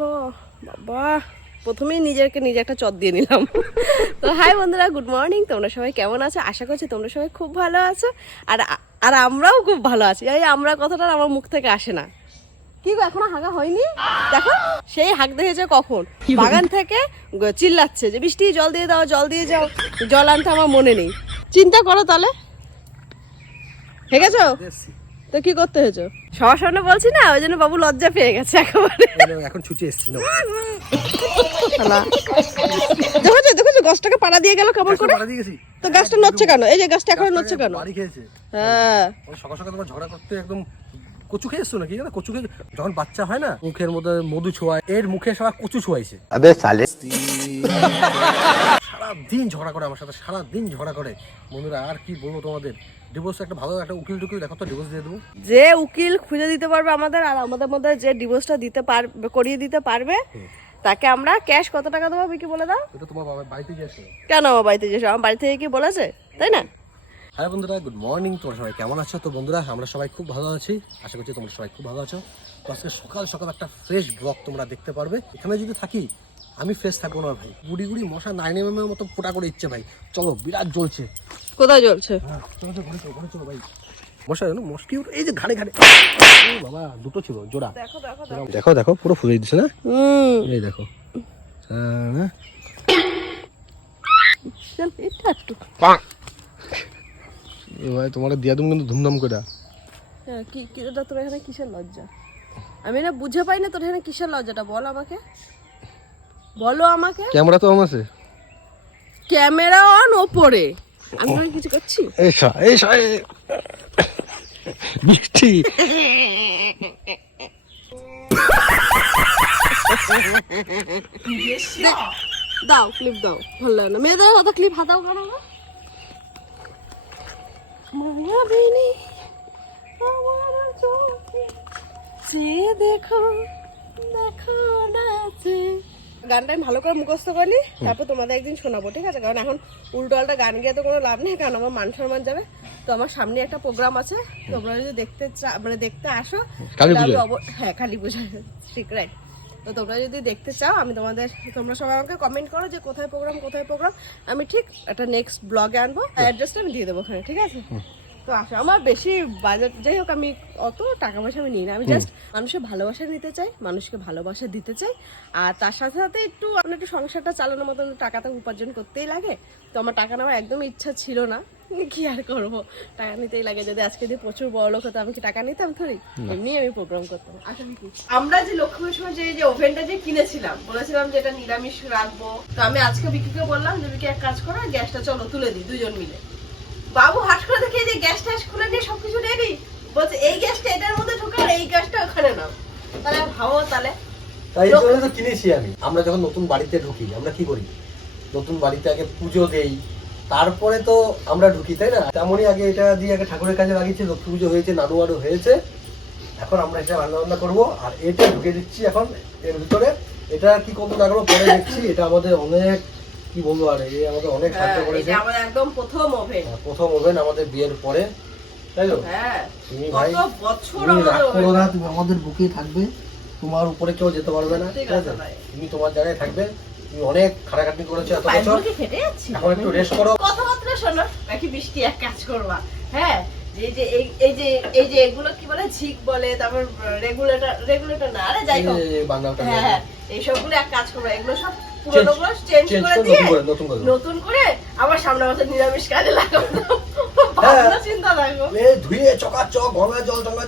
বাবা প্রথমেই নিজেকে নিজে একটা চট দিয়ে নিলাম। তো হাই বন্ধুরা, গুড মর্নিং। তোমরা সবাই কেমন আছো? আশা করছি তোমরা সবাই খুব ভালো আছো, আর আর আমরাও খুব ভালো আছি। এই আমরা কথাটা আমার মুখ থেকে আসে না। কি গো, এখনো হাগা হয়নি? দেখো সেই হাঁক দিয়েছে কখন, বাগান থেকে চিল্লাচ্ছে যে বৃষ্টি জল দিয়ে দাও, জল দিয়ে যাও। জল আনতে আমার মনে নেই। চিন্তা করো তাহলে, ঠিক আছে? তো কি করতে হয়েছে সবার সামনে বলছি না, ওই জন্য বাবু লজ্জা পেয়ে গেছে একেবারে। এখন ছুটে এসছি না। দেখো দেখো গাছটাকে পাড়া দিয়ে গেল কেমন করে। তো গাছটা নড়ছে কেন? এই যে গাছটা এখন নড়ছে কেন? হ্যাঁ, সকাল সকাল তোমার ঝগড়া করতে একদম কচু খেয়ে এসছো নাকি? কচু খেয়ে যখন বাচ্চা হয় না, মুখের মধ্যে মধু ছোঁয়ায়, এর মুখে সারা কচু ছোঁয়াইছে। সারাদিন ঝগড়া করে আমার সাথে, সারাদিন ঝগড়া করে। বন্ধুরা আর কি বলবো তোমাদের, ডিভোর্স একটা ভালো একটা উকিল টুকিল দেখো তো, ডিভোর্স দিয়ে দেবো। যে উকিল খুঁজে দিতে পারবে আমাদের, আর আমাদের মধ্যে যে ডিভোর্সটা দিতে পারবে, করিয়ে দিতে পারবে, তাকে আমরা ক্যাশ কত টাকা দেবো কি বলে দাও? এটা তোমার বাবা বাড়িতে গিয়েছে। কেন আমার বাড়িতে যেসব, আমার বাড়ি থেকে কি বলেছে, তাই না? হ্যাঁ বন্ধুরা, গুড মর্নিং। তোমরা সবাই কেমন আছো? তো বন্ধুরা আমরা সবাই খুব ভালো আছি, আশা করছি তোমরা সবাই খুব ভালো আছো। তো আজকে সকাল সকাল একটা ফ্রেশ ব্লগ তোমরা দেখতে পারবে। এখানে যদি থাকি আমি ফ্রেশ থাকবো না ভাই, গুড়ি গুড়ি মশা 9mm মতো ফোটা করে ইচ্ছে ভাই। চলো, বিরাট জ্বলছে। কোথায় জ্বলছে? চলো ঘরে চলো ভাই। মশা জানো, মস্কিউটো এই যে ঘাড়ে ঘাড়ে। ও বাবা, দুটো ছিল জোড়া। দেখো দেখো পুরো ফুলে দিচ্ছে না? এই দেখো। এটা একটু ভাই তোমার দিয়া তুমি কিন্তু ধুমধাম করে। কি তোর এখানে কিসের লজ্জা? আমি না বুঝে পাই না তোর এখানে কিসের লজ্জাটা, বল আমাকে, বলো আমাকে। ক্যামেরা তো অন আছে। ক্যামেরা অন ওপরে, আমি তো কিছু করছি। বৃষ্টি দাও ক্লিপ দাও, ভালো লাগে না মেয়েদের অত ক্লিপ হাতাও কেন না? দেখো দেখো নাচে। গানটা আমি ভালো করে মুখস্থ করি, তারপর তোমাদের একদিন শোনাবো, ঠিক আছে? কারণ এখন উল্টো পাল্টা গান গিয়ে তো কোনো লাভ নেই, কারণ আমার মান সম্মান যাবে। তো আমার সামনে একটা প্রোগ্রাম আছে, তোমরা যদি দেখতে মানে দেখতে আসো, হ্যাঁ কালী পূজা, ঠিক রাইট। তো তোমরা যদি দেখতে চাও, আমি তোমরা সবাই আমাকে কমেন্ট করো যে কোথায় প্রোগ্রাম। আমি ঠিক একটা নেক্সট ব্লগে আনবো, অ্যাড্রেসটা আমি দিয়ে দেবো ওখানে, ঠিক আছে? তো আসো, আমার বেশি বাজেট, যাই হোক আমি অত টাকা পয়সা আমি নিই না, আমি জাস্ট মানুষের ভালোবাসা নিতে চাই, মানুষকে ভালোবাসা দিতে চাই, আর তার সাথে সাথে একটু আপনার একটু সংসারটা চালানোর মতন টাকাটা উপার্জন করতেই লাগে। তো আমার টাকা নেওয়ার একদমই ইচ্ছা ছিল না, কি আর করবো, টাকা নিতেই লাগে। যদি আজকে দিয়ে প্রচুর বড় লোক হতো আমি কি টাকা নিতাম? থরি, এমনি আমি প্রোগ্রাম করতাম। আসলে কি, আমরা যে লক্ষ্মীর সময় যে ওভেনটা যে কিনেছিলাম, বলেছিলাম যে এটা নিরামিষ রাখবো, তো আমি আজকে বিকিকে বললাম যে বিকি এক কাজ করো, গ্যাসটা চলো তুলে দিই দুজন মিলে। বাবু হাট করে দেখে যে গ্যাস ট্যাস খুলে নিয়ে সবকিছু রেডি, বলছে এই গ্যাসটা এটার মধ্যে ঢুকে আর এই গ্যাসটা ওখানে নাও। তাহলে ভাবো, তাহলে তাই জন্য তো কিনেছি আমি। আমরা যখন নতুন বাড়িতে ঢুকি আমরা কি করি, নতুন বাড়িতে আগে পুজো দেই, তারপরে তো আমরা ঢুকি, তাই না? তেমনই আগে এটা দিয়ে আগে ঠাকুরের কাছে লাগিয়েছে, লক্ষ্মী পুজো হয়েছে, নানু আরো হয়েছে, এখন আমরা এটা রান্না বান্না করবো। আর এটা ঢুকে দিচ্ছি এখন এর ভিতরে। এটা কি করবো না করবো পরে দেখছি। এটা আমাদের অনেক কি বলবো, আর এই আমাদের অনেক সাহায্য করেছে। আমাদের একদম প্রথম ওভেন আমাদের বিয়ের পরে, তাই তো? তুমি ভাই তুমি রাগ করো না, তুমি আমাদের বুকেই থাকবে, তোমার উপরে কেউ যেতে পারবে না, ঠিক আছে? তুমি তোমার জায়গায় থাকবে। তুমি অনেক খাটাখাটনি করেছো এত বছর, এখন একটু রেস্ট করো। কথাবার্তা শোনো নাকি বৃষ্টি, এক কাজ করবা, হ্যাঁ এই যে এগুলো কি বলে, ঝিক বলে, তারপর রেগুলেটর না, আরে যাই হোক, হ্যাঁ এইসবগুলো এক কাজ করবা, এগুলো সব পুরোনোগুলো চেঞ্জ করে দিয়ে নতুন করে আবার সামনে বছর নিরামিষ কাজে লাগাবো। চিন্তা লাগবে, ধুয়ে চকাচক গঙ্গা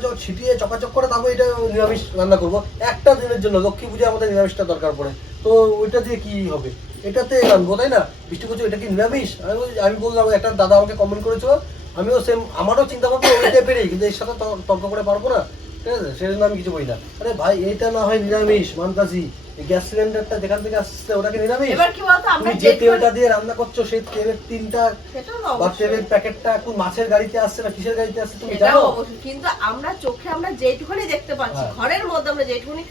জল ছিটিয়ে চকাচক করে তারপর এটা নিরামিষ রান্না করবো একটা দিনের জন্য। লক্ষ্মী পুজো আমাদের নিরামিষটা দরকার পড়ে, তো ওইটা দিয়ে কি হবে? এটাতে রান্নবো, তাই না? বৃষ্টি পুজো এটা কি নিরামিষ? আমি বললাম, একটা দাদা আমাকে কমেন্ট করেছিল, আমিও সেম, আমারও চিন্তা ভাবনা ওই টাইপেরই, কিন্তু এর সাথে তর্ক করে পারবো না, ঠিক আছে? সেই জন্য আমি কিছু বলি না। আরে ভাই এইটা না হয় নিরামিষ মানতাছি, গ্যাস সিলিন্ডারটা যেখান থেকে আসছে ওটাকে নিরামিষ। তুমি যে তেলটা দিয়ে রান্না করছো সেই তেলের টিনটা বা তেলের প্যাকেটটা কোন মাছের গাড়িতে আসছে না কিসের গাড়িতে আসছে তুমি জানো? কিন্তু আমরা চোখে আমরা যেটুকুনি দেখতে পাচ্ছি, ঘরের মধ্যে আমরা যেটুকুনি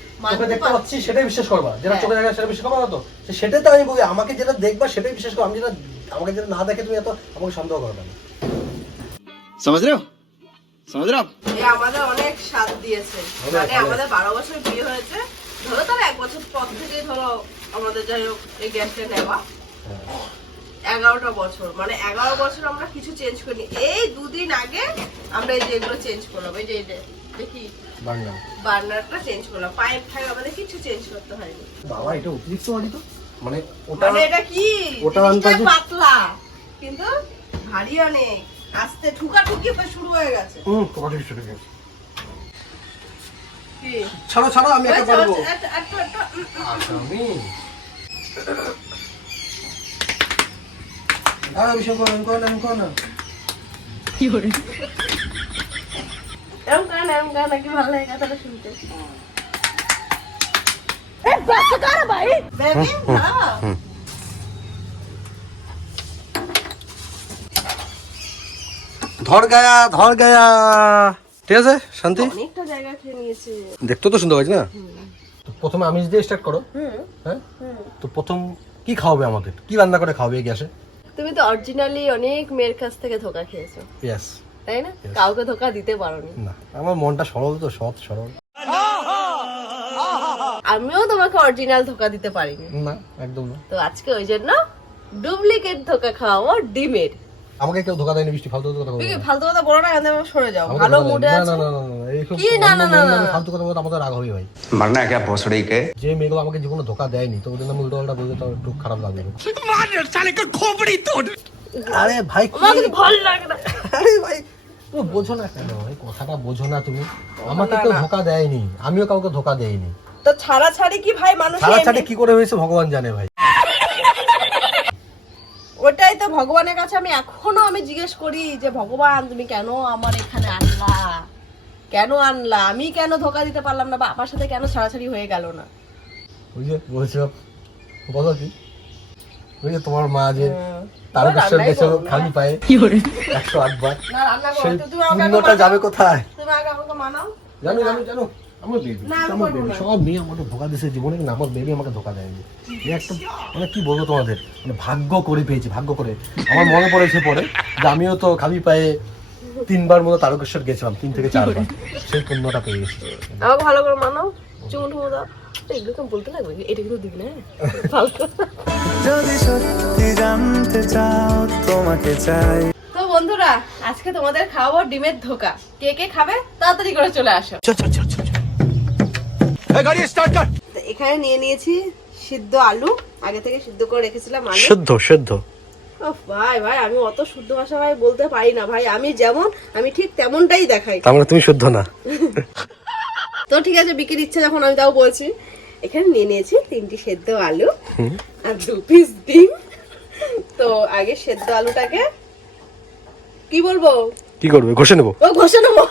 দেখতে পাচ্ছি সেটাই বিশ্বাস করবা, যেটা চোখে দেখা সেটা বিশ্বাস করবা না। তো সেটাই তো আমি বলি, আমাকে যেটা দেখবা সেটাই বিশ্বাস করো, আমি যেটা আমাকে যেটা না দেখে তুমি এত আমাকে সন্দেহ করবে না। समझ रहे हो আমাদের অনেক সাথ দিয়েছে, মানে আমাদের 12 বছর বিয়ে হয়েছে, ধরো তার 1 বছর সব থেকে ধরো আমাদের যাই হোক এই গ্যাসটা নেওয়া 11টা বছর, মানে 11 বছর আমরা কিছু চেঞ্জ করিনি। এই দুদিন আগে আমরা এই যে এগুলো চেঞ্জ করলাম, এই যে দেখি বার্নারটা চেঞ্জ করলাম, পাইপ ফাইপ আমাদের কিছু চেঞ্জ করতে হয়নি। বাবা এটা অতিরিক্ত ভারী তো, মানে ওটা মানে এটা কি ওটা জিনিসটা আন্দাজে পাতলা কিন্তু ভারী অনেক, আস্তে ঠুকাঠুকি শুরু হয়ে গেছে। কটি শুরু হয়ে গেছে। কি ছাড়ো ছাড়ো, আমি একা পারবো। একটু আচ্ছা আমি আর বিষয় কোন না কি করে এরকম গান নাকি ভালো লাগে কথাটা শুনতে। বাস কর ভাই বেবি ধর গায়া ঠিক আছে শান্তি। অনেকটা জায়গা খেয়ে নিয়েছে। দেখতে তো সুন্দর হয়েছে না? তো প্রথমে আমিষ দিয়ে স্টার্ট করো। হ্যাঁ তো প্রথম কি খাওয়াবে আমাদের, কি রান্না করে খাওয়াবে এই গ্যাসে? তুমি তো অরিজিনালি অনেক মেয়ের কাছ থেকে ধোকা খেয়েছো, ইয়েস তাই না? কাউকে ধোকা দিতে পারোনি। না, আমার মনটা সরল তো, সৎ সরল। আমিও তোমাকে অরিজিনাল ধোকা দিতে পারিনি। না একদম না। তো আজকে ওই জন্য ডুপ্লিকেট ধোকা খাওয়াবো ডিমের। আমাকে কেউ ধোকা দেয়নি বৃষ্টি, ফালতু কথা বলো তুই না। কি ফালতু কথা বলো না, এখান থেকে সরে যাও। আমাকে ভালো ধোকা দেয়নি। মুডে না, আছো। না, না, না, না, এইসব কি না, না, না, না। ফালতু কথা বলতে আমাদের রাগ হবে ভাই। मरना है क्या भोसड़ी के? যে মেয়েগুলো আমাকে জীবনে ধোকা দেয়নি তো ওদের নামে উল্টো বলতে তো একটু খারাপ লাগবে। আরে ভাই আমার কিছু ভালো লাগে না। আরে ভাই তুমি বোঝো না কেন, এই কথাটা বোঝো না তুমি। আমাকে কেউ ধোকা দেয়নি, আমিও কাউকে ধোকা দেইনি। তো ছাড়াছাড়ি কি ভাই মানুষ ছাড়াছাড়ি কি করে হয়েছে ভগবান জানে ভাই। ওটাই তো ভগবানের কাছে আমি এখনো জিজ্ঞেস করি যে ভগবান তুমি কেন আমার এখানে আনলা, কেন আনলা, আমি কেন ধোকা দিতে পারলাম না, বা আমার সাথে কেন ছাড়াছাড়ি হয়ে গেল না। ওই যে বলছো বলো কি, ওই যে তোমার মা যে তারকেশ্বর গেছে খালি পায়ে 108 বার, না রান্না করো সেই তো, তুমি আমাকে পুণ্যটা যাবে কোথায়? তুমি আগে আমাকে মানাও। জানো জানো জানো আমার বেবি, না, আমি আমার করবো বেবি না। সব মেয়ে আমাকে ধোকা দিয়েছে জীবনে, কিন্তু আমার বেবি আমাকে ধোকা দেয়নি। এই একটা মানে কি বলবো তোমাদের, মানে ভাগ্য করে পেয়েছি, ভাগ্য করে। আমার মনে পড়েছে পরে যে আমিও তো খালি পায়ে 3 বার মতো তারকেশ্বর গেছিলাম, 3 থেকে 4 বার, সেই পুণ্যটা পেয়ে গেছি। আমাকে ভালো করে মানাও, চুমু টুমু দাও। এগুলো তো বলতে লাগবে, এটা কিন্তু দিবি না ফালতু। যদি সত্যি জানতে চাও তোমাকে চাই। তো বন্ধুরা আজকে তোমাদের খাওয়াবো ডিমের ধোকা। কে কে খাবে তাড়াতাড়ি করে চলে আসো। এই গাড়ি স্টার্ট কর। তো এখানে নিয়ে নিয়েছি সিদ্ধ আলু, আগে থেকে সিদ্ধ করে রেখেছিলাম আলু। শুদ্ধ ওহ ভাই ভাই আমি অত শুদ্ধ ভাষা ভাই বলতে পারি না ভাই, আমি যেমন আমি ঠিক তেমনটাই দেখাই। তার মানে তুমি শুদ্ধ না। তো ঠিক আছে, বিকের ইচ্ছা যখন আমি তাও বলছি। এখানে নিয়ে নিয়েছি 3টি সেদ্ধ আলু আর 2 পিস ডিম। তো আগে সেদ্ধ আলুটাকে কি বলবো, কি করবে, ঘষে নেবো? ও ঘষে নেবো।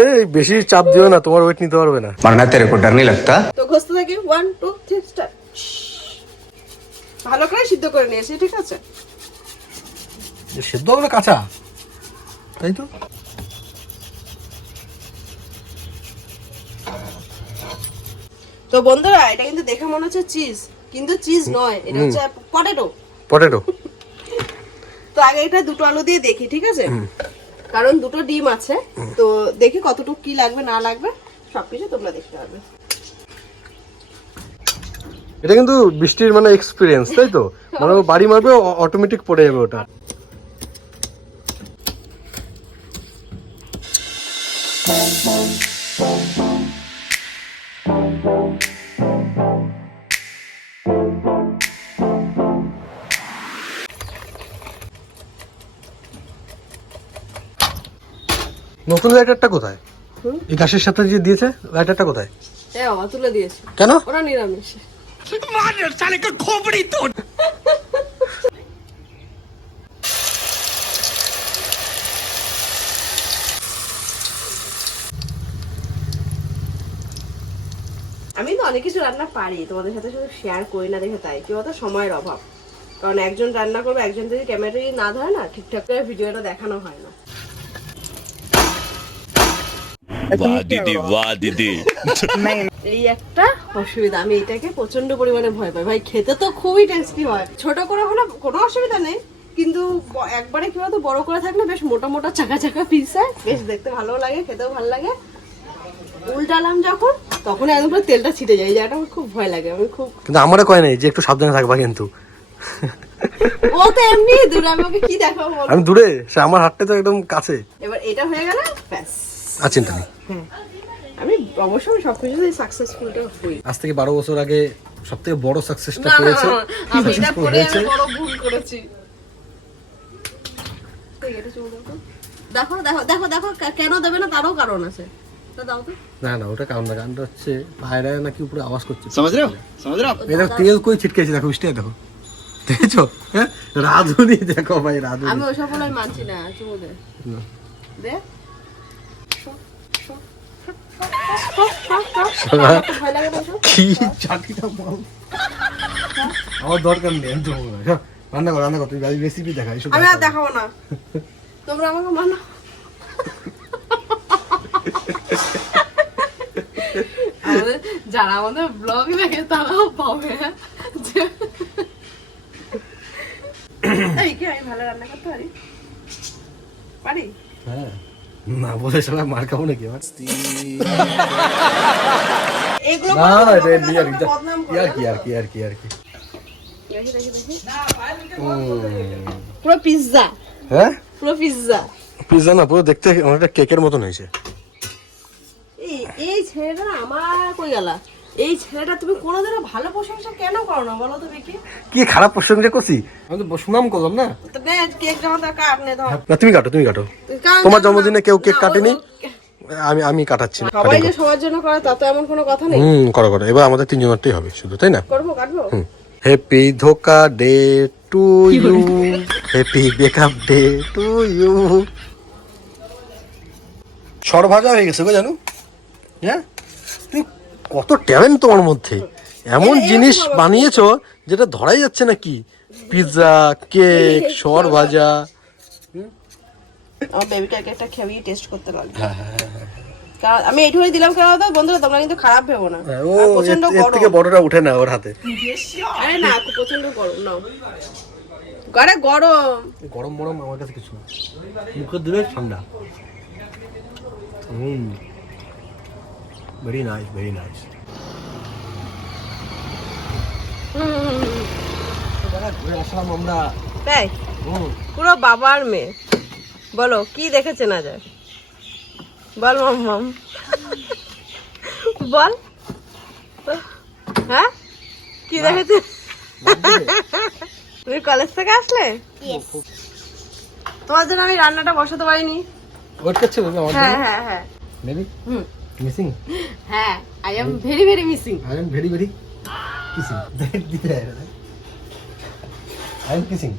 এই বেশি চাপ দিও না, তোমার ওয়েট নিতে পারবে না। मरना तेरे को डर नहीं लगता? তো ঘষতে থাকি, 1 2 3 স্টার্ট। ভালো করে সিদ্ধ করে নিয়েছি, ঠিক আছে? সেদ্ধ হবে না, কাঁচা, তাই তো। তো বন্ধুরা এটা কিন্তু দেখে মনে হচ্ছে চিজ, কিন্তু চিজ নয়, এটা হচ্ছে পটেটো। তো আগে এটা 2টো আলু দিয়ে দেখি, ঠিক আছে? কারণ 2টো ডিম আছে, তো দেখি কতটুকু কি লাগবে না লাগবে সবকিছু তোমরা দেখতে পারবে। এটা কিন্তু বৃষ্টির মানে এক্সপিরিয়েন্স, তাই তো? মানে ও বাড়ি মারবে অটোমেটিক পড়ে যাবে ওটা। নতুন লাইটারটা কোথায়? এই গাছের সাথে যে দিয়েছে লাইটারটা কোথায়? এই বাবা তুলে দিয়েছি। কেন? ওরা নিরামিষ। আমি তো অনেক কিছু রান্না পারি, তোমাদের সাথে শুধু শেয়ার করি না দেখে তাই। কি বলতো, সময়ের অভাব। কারণ একজন রান্না করবে, একজন যদি ক্যামেরা না ধরে না, ঠিকঠাক করে ভিডিওটা দেখানো হয় না। वाह दीदी এই একটা অসুবিধা, আমি এটাকে প্রচন্ড পরিমাণে ভয় পাই। ভাই খেতে তো খুবই টেস্টি হয়, ছোট করে হলে কোনো অসুবিধা নেই, কিন্তু একবারে কি বলতো বড় করে থাকলে বেশ মোটা মোটা চাকা চাকা পিস হয়, বেশ দেখতে ভালো লাগে, খেতেও ভালো লাগে। উল্টালাম যখন তখন একদম পুরো তেলটা ছিটে যায়, এই জায়গাটা আমার খুব ভয় লাগে। আমি খুব, কিন্তু আমারও কয় নাই যে একটু সাবধানে থাকবা কিন্তু। ও তো এমনি দূরে, আমি ওকে কি দেখাবো বলো? আমি দূরে, সে আমার হাতটা তো একদম কাছে। এবার এটা হয়ে গেল ব্যাস। আর চিন্তা নেই। হ্যাঁ, আমি অবশ্যই সবকিছুতেই সাকসেসফুলটা হই। আজ থেকে 12 বছর আগে সবথেকে বড় সাকসেসটা না না, পেয়েছে। আমি এটা Successful করে হয়েছে। আমি বড় ভুল করেছি। এই এটা চুল দাও তো। দেখো দেখো দেখো দেখো, কেন দেবে না তারও কারণ আছে, তা দাও তো। না না, ওটা কারণ না, কারণটা হচ্ছে পায়রা নাকি উপরে আওয়াজ করছে। समझ रहे हो समझ रहे हो आप এই দেখো তেল কই ছিটকেছে, দেখো বৃষ্টি দেখো, দেখেছো? হ্যাঁ, রাধুনি দেখো ভাই, রাধুনি। আমি ওসব বলে মানছি না, চুমু দে দে। ভয় লাগে না ওসব? কি চাটিটা বল, আমার দরকার নেই, আমি যাবো না। রান্না কর, রান্না কর, তুই রেসিপি দেখা, এইসব আমি আর দেখাবো না, তোমরা আমাকে মানো। যারা আমাদের ব্লগ দেখে তারাও পাবে যে এই কি আমি ভালো রান্না করতে পারি, পারি? হ্যাঁ, না বলে সবাই মার খাবো নাকি আমার? এগুলো না বলতে এটা আমাকে নিয়ে আমাকে বদনাম করে। আর কি। দেখি, দেখি, দেখি। পুরো পিজ্জা, হ্যাঁ, পুরো পিজ্জা। পিজ্জা না, পুরো দেখতে অনেকটা কেকের মতন হয়েছে। এই ছেলেটা না আমার কই গেলা, এই ছেলেটা তুমি কোনোদিনও ভালো প্রশংসা কেন করো না বলো তো বিকি? কি খারাপ প্রশংসা করছি? আমি তো সুনাম করলাম না। তো নে কেক যখন তার কাট নে ধর। না, তুমি কাটো। কারণ তোমার দেখো জন্মদিনে না, কেউ কেক না, কাটেনি, ওই- আমি কাটাচ্ছি না। সবাই যে সবার জন্য করে তা তো এমন কোনো কথা নেই। করো। এবার আমাদের 3 জনেরটাই হবে শুধু, তাই না? করবো, কাটবো। হ্যাপি ধোকা day to you, happy breakup day to you. সরভাজা হয়ে গেছে গো, জানো? হ্যাঁ, তুমি কত ট্যালেন্ট তোমার মধ্যে, এমন জিনিস বানিয়েছো যেটা ধরাই যাচ্ছে না। কি পিৎজা, কেক, সরভাজা। আমার বেবিটা একটা খেয়ে টেস্ট করতে পারবে। কারণ আমি এইটুকুই দিলাম, কেন তো বন্ধুরা তোমরা কিন্তু খারাপ ভেবো না। ও আর প্রচন্ড এর থেকে গরম। বড়টা উঠে না ওর হাতে। আরে না, প্রচন্ড গরম নাও। আরে গরম। গরম গরম আমার কাছে কিছু না, মুখে দিলে ঠান্ডা। Very nice, very nice. ঘুরে আসলাম আমরা। তাই পুরো বাবার মেয়ে। বলো কি দেখেছে না যায়, বল মাম বল। হ্যাঁ, কি দেখেছে? তুমি কলেজ থেকে আসলে? তোমার জন্য আমি রান্নাটা বসাতে পারিনি। ওয়েট করছে বেবি আমার হ্যাঁ জন্য। হ্যাঁ হ্যাঁ বেবি হুম মিসিং, হ্যাঁ, I am very very missing. I am very very kissing. দেখ দিতে আই এম কিসিং।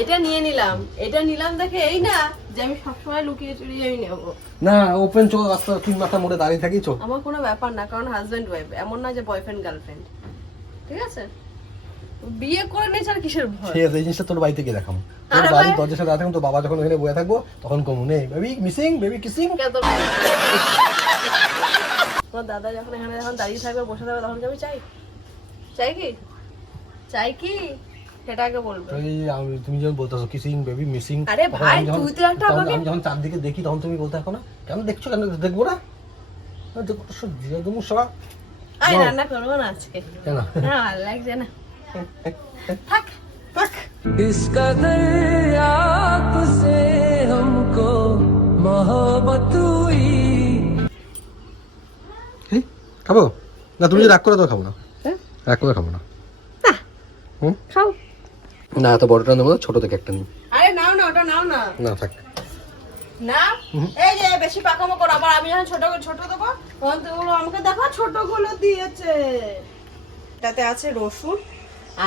এটা নিয়ে নিলাম, এটা নিলাম দেখে এই না যে আমি সবসময় লুকিয়ে চুরিয়ে আমি নেবো। না, ওপেন চোখ রাস্তা, তুই মাথা মোড়ে দাঁড়িয়ে থাকিস। আমার কোনো ব্যাপার না, কারণ হাজবেন্ড ওয়াইফ, এমন না যে বয়ফ্রেন্ড গার্লফ্রেন্ড, ঠিক আছে? বিয়ে করে নিয়েছে আর কিসের ভয়? সে এই জিনিসটা তোর বাড়িতে গিয়ে দেখাম, তোর আরে বাড়ির ভাই। দরজার সাথে থাকবো, তোর বাবা যখন ওখানে বসে থাকবো তখন কমু নেই বেবি মিসিং, বেবি কিসিং। তোমার দাদা যখন এখানে যখন দাঁড়িয়ে থাকবে, বসে থাকবে, তখন কি আমি চাই? চাই কি? চাই কি? সেটা আগে বলবে। তুমি যখন বলতেছো কিসিং, বেবি মিসিং, আরে ভাই, তুই তো একটা আমাকে- আমি যখন চারদিকে দেখি তখন তুমি বলতে থাকো না, কেন দেখছো, কেন দেখবো না? দেখো তো সব দিয়ে দেবো সব। আমি বল। রান্না করবো না আজকে, কেন? না ভালো লাগছে না, থাক। इस कदर याद से हमको मोहब्बत हुई। খাবো না? তুমি যদি রাগ করে তো খাবো না, হ্যাঁ? রাগ করে খাবো না। খাও। না, এত বড়টা নেবো না, ছোট থেকে একটা নিই। আরে নাও না, ওটা নাও না। না থাক। না, এই যে বেশি পাকামো করো, আবার আমি যখন ছোট ছোট দেবো তখন তুমি আমাকে দেখো ছোট গুলো দিয়েছে। এটাতে আছে রসুন,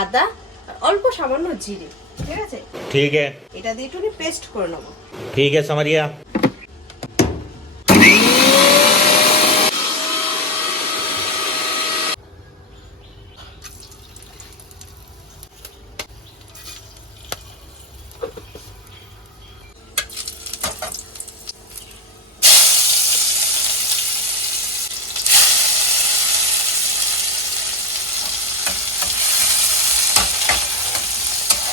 আদা আর অল্প সামান্য জিরে, ঠিক আছে? ठीक है এটা দিয়ে একটু পেস্ট করে নেবো। ठीक है समझ गया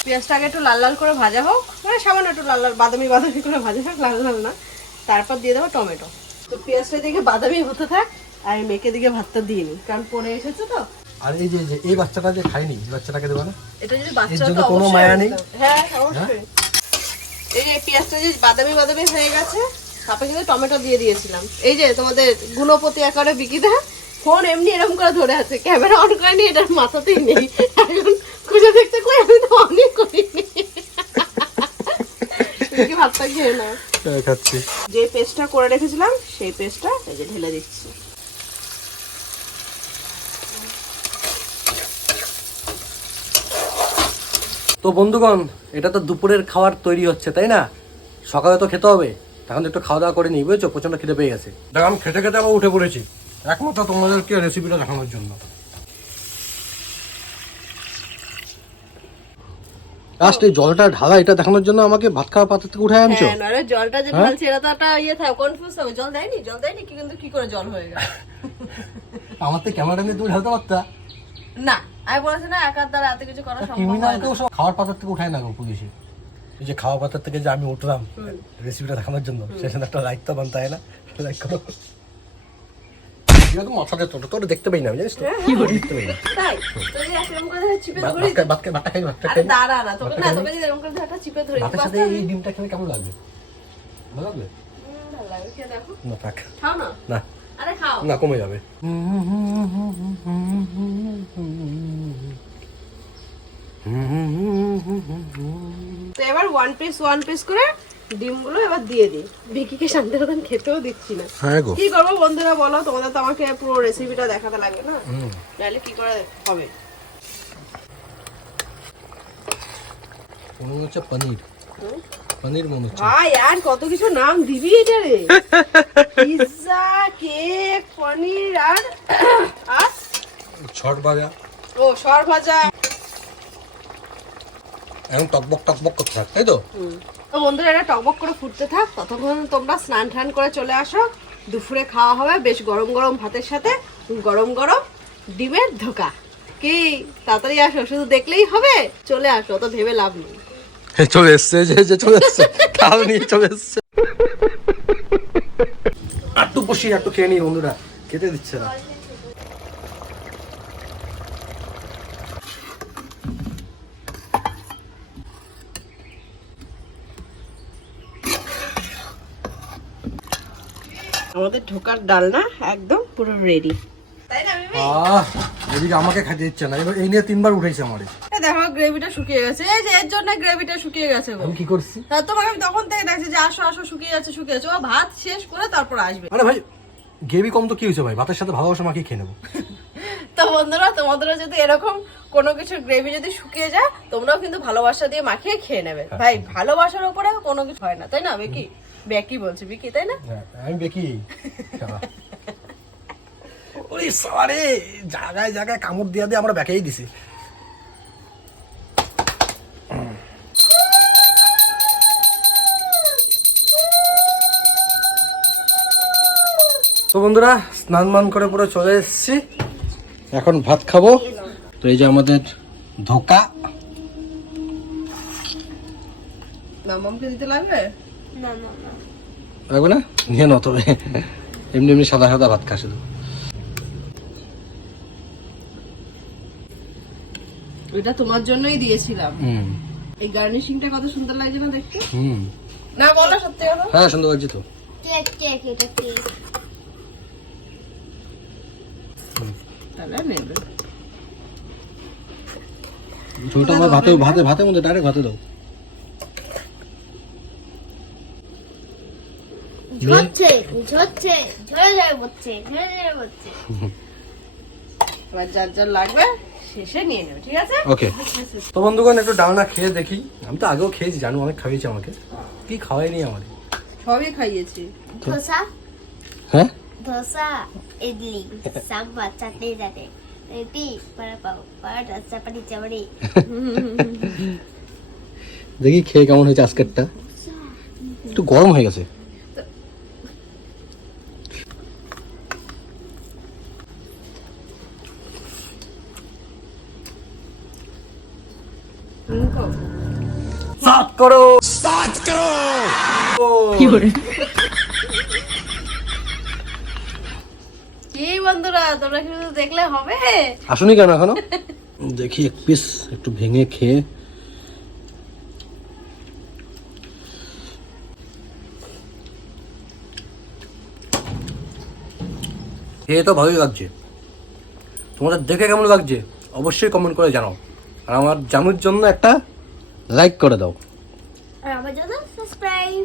পেঁয়াজটা আগে একটু লাল লাল করে ভাজা হোক, মানে সামান্য একটু লাল লাল বাদামি বাদামি করে ভাজা হোক, লাল লাল না। তারপর দিয়ে দেবো টমেটো। তো পেঁয়াজটা দিকে বাদামি হতে থাক, আর এই মেয়েকে দিকে ভাতটা দিয়ে নি, কারণ পরে এসেছে তো। আর এই যে এই বাচ্চাটা যে খায়নি, এই বাচ্চাটাকে দেবো না? এটা যদি এর বাচ্চা জন্য তো কোনো অবশ্যই মায়া নেই? দিতাম। হ্যাঁ অবশ্যই। এই যে পেঁয়াজটা যে বাদামি বাদামি হয়ে গেছে, তারপরে কিন্তু টমেটো দিয়ে দিয়েছিলাম। এই যে তোমাদের গুণপতি আকারে বিকিদা ফোন এমনি এরকম করে ধরে আছে, ক্যামেরা অন করেনি, এটার মাথাতেই নেই। এখন খুঁজে দেখতে কই আমি তো অনই করিনি। কি ভাতটা খেয়ে না খাচ্ছি। যে পেস্টটা করে রেখেছিলাম সেই পেস্টটা এই যে ঢেলে দিচ্ছি। তো বন্ধুগণ, এটা তো দুপুরের খাবার তৈরি হচ্ছে, তাই না? সকালে তো খেতে হবে, এখন একটু খাওয়া দাওয়া করে নিই, বুঝেছো? প্রচন্ড খেতে পেয়ে গেছে। দেখো আমি খেতে খেতে আবার উঠে পড়েছি, একমাত্র তোমাদেরকে রেসিপিটা দেখানোর জন্য। লাস্ট এই জলটা ঢালা, এটা দেখানোর জন্য আমাকে ভাত খাওয়া পাত্র থেকে উঠে আনছো। হ্যাঁ, নরে জলটা যে ঢালছি এটা তো একটা ইয়ে থাকে, কনফিউজ হবে। জল দেয়নি কি, কিন্তু কি করে জল হয়ে গেল? আমার তো ক্যামেরাটা নিয়ে তুমি ঢালতে পারতা। না, আমি বলেছি না একার দ্বারা এত কিছু করা সম্ভব হয় ক্রিমিনাল না। কেউ সব খাওয়ার পাত্র থেকে উঠায় না গো পুলিশে। এই যে খাওয়ার পাত্র থেকে যে আমি উঠলাম রেসিপিটা দেখানোর জন্য, সেখানে একটা লাইক তো বানতে হয় না? লাইক করো। এটা তো মাথাতে তোর দেখতে পাই না, জানিস তো? কি করে দেখতে পাই না? তাই তুই এরকম করে চিপে ধরি। ভাতটা খাই, ভাতটা আরে খাই। দাঁড়া না, তোকে যদি এরকম করে একটা চিপে ধরি ভাতের সাথে এই ডিমটা খেলে কেমন লাগবে? ভালো লাগবে? ভালো লাগে, খেয়ে দেখো। না থাক, খাও না, না আরে খাও। না, কমে যাবে। তো এবার ওয়ান পিস করে ডিমগুলো এবার দিয়ে দিই। ভিকিকে শান্তি মতন খেতেও দিচ্ছি না। হ্যাঁ গো, কি করবো বন্ধুরা বলো, তোমাদের তো আমাকে পুরো রেসিপিটা দেখাতে লাগবে না, নাহলে কি করে হবে? মনে হচ্ছে পনির মনে হচ্ছে। ভাই আর কত কিছু নাম দিবি এটা রে। পিৎজা, কেক, পনির আর ছট ভাজা, ও সর ভাজা। এখন টকবক করতে থাক, তাই তো? তো বন্ধুরা এটা টকবক করে ফুটতে থাক, ততক্ষণ তোমরা স্নান টান করে চলে আসো। দুপুরে খাওয়া হবে বেশ গরম গরম ভাতের সাথে গরম গরম ডিমের ধোকা। কি তাড়াতাড়ি আসো, শুধু দেখলেই হবে, চলে আসো, তো ভেবে লাভ নেই। চলে এসছে, যে চলে এসছে, খাও নিয়ে চলে এসছে। একটু বসি, একটু খেয়ে নি বন্ধুরা, খেতে দিচ্ছে না। আমাদের ঢোকার ডালনা একদম পুরো রেডি, তাই না মিমি? এদিকে আমাকে খাইতে দিচ্ছে না, এবার এই নিয়ে 3 বার উঠেছে আমারে। এই দেখো গ্রেভিটা শুকিয়ে গেছে, এই যে এর জন্য গ্রেভিটা শুকিয়ে গেছে গো। আমি কি করছি? তা তোমাকে আমি তখন থেকে ডাকছি যে আসো আসো, শুকিয়ে যাচ্ছে। ও ভাত শেষ করে তারপর আসবে। আরে ভাই, গ্রেভি কম তো কি হয়েছে ভাই, ভাতের সাথে ভালোবাসা মাখিয়ে খেয়ে নেবো। তো বন্ধুরা তোমাদেরও যদি এরকম কোনো কিছু গ্রেভি যদি শুকিয়ে যায়, তোমরাও কিন্তু ভালোবাসা দিয়ে মাখিয়ে খেয়ে নেবে। ভাই ভালোবাসার উপরে কোনো কিছু হয় না, তাই না বেকি? বেকি বলছি, বিকি তাই না? আমি বেকি। ওরে সারে, জায়গায় জায়গায় কামড় দিয়া দিয়ে আমরা ব্যাকেই দিছি। তো বন্ধুরা, স্নান মান করে পুরো চলে এসেছি, এখন ভাত খাবো। তো এই যে আমাদের ধোকা। মামামকে দিতে লাগবে? লাগবে না, নিয়ে নাও। তবে এমনি এমনি সাদা সাদা ভাত খা শুধু। এটা তোমার জন্যই দিয়েছিলাম। এই গার্নিশিংটা কত সুন্দর লাগছে না দেখতে? না বলো সত্যি কথা। হ্যাঁ সুন্দর লাগছে তো। তাহলে নেবে। ছোটটা আমার ভাতের মধ্যে ডাইরেক্ট ভাতে দাও। এবার যার যার লাগবে শেষে নিয়ে নেবে, ঠিক আছে? ওকে। তো বন্ধুগণ, একটু ডালনা খেয়ে দেখি। আমি তো আগেও খেয়েছি, জানো, অনেক খাইয়েছি আমাকে। কি খাওয়াইনি আমার? সবই খাইয়েছি। হ্যাঁ, ধোসা, ইডলি, সাম্বার, চাটনি, রুটি, পাও, পরোটা, চাপাটি, চাপাটি। দেখি খেয়ে কেমন হয়েছে আজকেরটা। একটু গরম হয়ে গেছে। স্টার্ট করো। কি করে? কি বন্ধুরা, তোমরা কি শুধু দেখলে হবে? আসুনি কেন এখনো? দেখি এক পিস একটু ভেঙে খেয়ে। খেয়ে তো ভালোই লাগছে। তোমাদের দেখে কেমন লাগছে অবশ্যই কমেন্ট করে জানাও। আর আমার জানুর জন্য একটা লাইক করে দাও। আর আমার জন্য সাবস্ক্রাইব।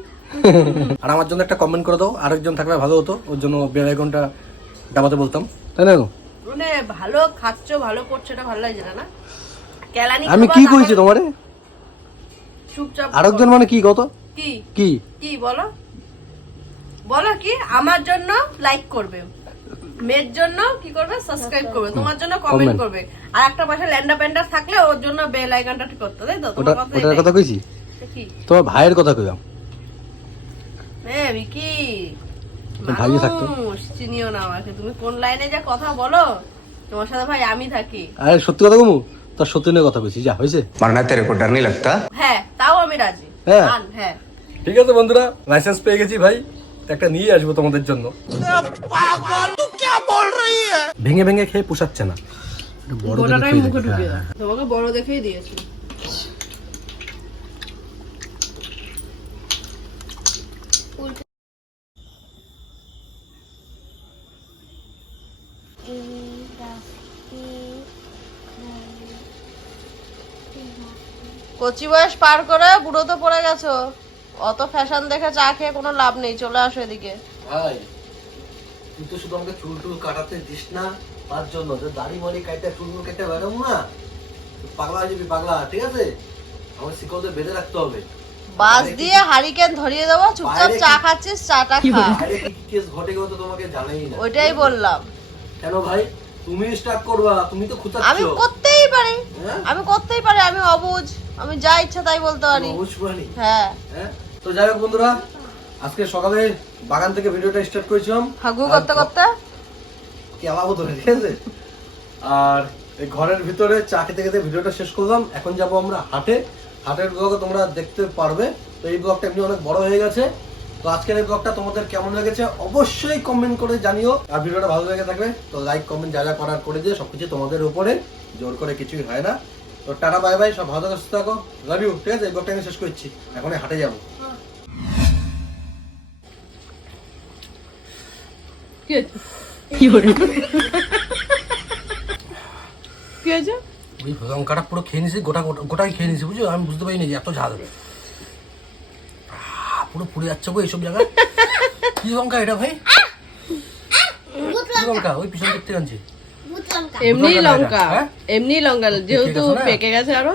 আর আমার জন্য একটা কমেন্ট করে দাও। আরেকজন থাকলে ভালো হতো, ওর জন্য বেল আইকনটা দাবাতে বলতাম, তাই না গো? মানে ভালো খাচ্ছ, ভালো করছো, এটা ভালো লাগছে না? কেলানি আমি খাবা, কি তারপর কইছি তোমারে? চুপচাপ আরেকজন মানে কি কত? কি কি কি বলো, বলো কি? আমার জন্য লাইক করবে, মেয়ের জন্য কি করবে? সাবস্ক্রাইব করবে, তোমার জন্য কমেন্ট Comment. করবে, আর একটা পাশে ল্যান্ডা প্যান্ডার থাকলে ওর জন্য বেল আইকনটা ঠিক করতে, তাই তো? ওটা তোমার কথা ওটার এটাই। কথা কইছি? কি তোমার ভাইয়ের কথা কইলাম। বিকি তো ভাইই থাকতো। মানুষ, চিনিও না আমাকে। তুমি কোন লাইনে যা কথা বলো, তোমার সাথে ভাই আমি থাকি। আরে সত্যি কথা কমু, তোর সত্যি নিয়ে কথা কইছি, যা হয়েছে। वरना तेरे को डर नहीं लगता? হ্যাঁ, তাও আমি রাজি। হ্যাঁ। হ্যাঁ, ঠিক আছে বন্ধুরা, লাইসেন্স পেয়ে গেছি ভাই, একটা নিয়ে আসবো তোমাদের জন্য। ভেঙে ভেঙে খেয়ে পোষাচ্ছে না, একটু বড় দেখে গোটাটাই খেয়ে মুখে দেখি। ঢুকিয়ে হ্যাঁ, দাও। তোমাকে বড় দেখেই দিয়েছি। কচি বয়স পার করে বুড়ো তো পড়ে গেছো। অত ফ্যাশন দেখে চা খেয়ে কোনো লাভ নেই, চলে আসো এদিকে। ভাই তুই তো শুধু আমাকে চুল টুল কাটাতে দিস না, তার জন্য যে দাড়ি মাড়ি কাটতে চুল টুল কেটে বেরোম না, তুই পাগলা হয়ে যাবি পাগলা, ঠিক আছে? আমার শিকলতে বেঁধে রাখতে হবে। বাস দিয়ে হারিকেন ধরিয়ে দেবো, চুপচাপ চা খাচ্ছিস, চাটা খা। আরে কি কেস ঘটে গেল তো তোমাকে জানাই না। ওইটাই বললাম। কেন ভাই তুমি স্টার্ট করবা? তুমি তো খুঁচাচ্ছ। আমি করতেই পারি, হ্যাঁ? আমি করতেই পারি, আমি অবুঝ, আমি যা ইচ্ছা তাই বলতে পারি। অবশ্যই। হ্যাঁ, হ্যাঁ, তো যাই হোক বন্ধুরা, আজকে সকালে বাগান থেকে ভিডিওটা স্টার্ট করেছিলাম হাগু করতে করতে। কেলাবো তো, ঠিক আছে? আর এই ঘরের ভিতরে চা খেতে খেতে ভিডিওটা শেষ করলাম। এখন যাব আমরা হাটে। হাটের ব্লগে তোমরা দেখতে পারবে। তো এই ব্লগটা এমনি অনেক বড় হয়ে গেছে। তো আজকের এই ব্লগটা তোমাদের কেমন লেগেছে অবশ্যই কমেন্ট করে জানিও। আর ভিডিওটা ভালো লেগে থাকবে তো লাইক কমেন্ট যা যা করার করে দিয়ে, সবকিছু তোমাদের উপরে, জোর করে কিছুই হয় না। তো টাটা বাই বাই, সব ভালো থাকো, সুস্থ থাকো, লাভ ইউ, ঠিক আছে? এই ব্লগটা আমি শেষ করছি, এখন হাটে যাবো। কি হয়েছে? ওই লঙ্কাটা পুরো খেয়ে নিয়েছি, গোটাই খেয়ে নিয়েছি, বুঝছো? আমি বুঝতে পারিনি যে এত ঝাল। পুরো পুড়ে যাচ্ছে গো এইসব জায়গায়। কি লঙ্কা এটা ভাই? কি লঙ্কা? ওই পিছন দিক থেকে আনছি। ভূত লঙ্কা। এমনি লঙ্কা না লঙ্কা, এটা, হ্যাঁ? এমনি লঙ্কা, যেহেতু গেছে না? পেকে গেছে আরো।